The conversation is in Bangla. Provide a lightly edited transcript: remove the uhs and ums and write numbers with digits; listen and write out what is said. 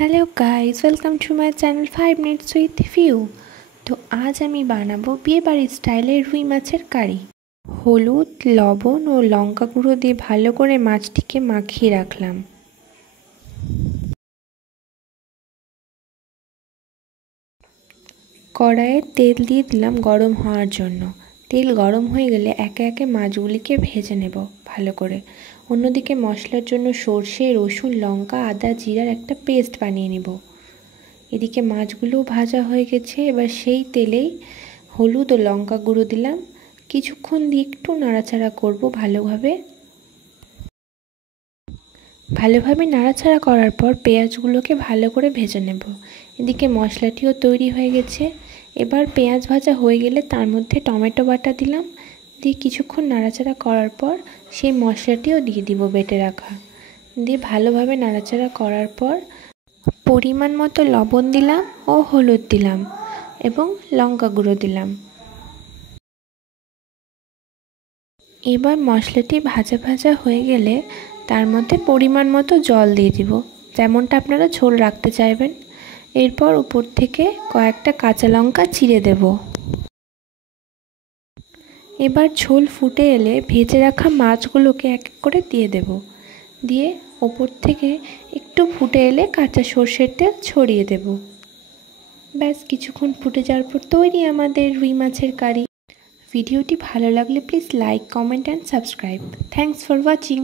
Hello guys, welcome to my channel 5 minutes with view. তো আজ আমি বানাবো বিয়ে বাড়ির স্টাইলের রুই মাছের কারি। হলুদ, লবণ ও লঙ্কা গুঁড়ো দিয়ে ভালো করে মাছটিকে মাখিয়ে রাখলাম। কড়াইয়ে তেল দিয়ে দিলাম গরম হওয়ার জন্য। তেল গরম হয়ে গেলে একে একে মাছগুলিকে ভেজে নেব ভালো করে। অন্যদিকে মশলার জন্য সর্ষে, রসুন, লঙ্কা, আদা, জিরার একটা পেস্ট বানিয়ে নেব। এদিকে মাছগুলোও ভাজা হয়ে গেছে। এবার সেই তেলেই হলুদ ও লঙ্কা গুঁড়ো দিলাম। কিছুক্ষণ দিয়ে একটু নাড়াচাড়া করব ভালোভাবে নাড়াচাড়া করার পর পেঁয়াজগুলোকে ভালো করে ভেজে নেব। এদিকে মশলাটিও তৈরি হয়ে গেছে। এবার পেঁয়াজ ভাজা হয়ে গেলে তার মধ্যে টমেটো বাটা দিলাম, দিয়ে কিছুক্ষণ নাড়াচাড়া করার পর সেই মশলাটিও দিয়ে দিব বেটে রাখা। দিয়ে ভালোভাবে নাড়াচাড়া করার পর পরিমাণ মতো লবণ দিলাম ও হলুদ দিলাম এবং লঙ্কা গুঁড়ো দিলাম। এবার মশলাটি ভাজা ভাজা হয়ে গেলে তার মধ্যে পরিমাণ মতো জল দিয়ে দিব, যেমনটা আপনারা ঝোল রাখতে চাইবেন। এরপর উপর থেকে কয়েকটা কাঁচা লঙ্কা চিড়ে দেব। এবার ঝোল ফুটে এলে ভেজে রাখা মাছগুলোকে এক এক করে দিয়ে দেব। দিয়ে ওপর থেকে একটু ফুটে এলে কাঁচা সর্ষের তেল ছড়িয়ে দেব। ব্যাস, কিছুক্ষণ ফুটে যাওয়ার পর তৈরি আমাদের রুই মাছের কারি। ভিডিওটি ভালো লাগলে please like, comment and subscribe. Thanks for watching.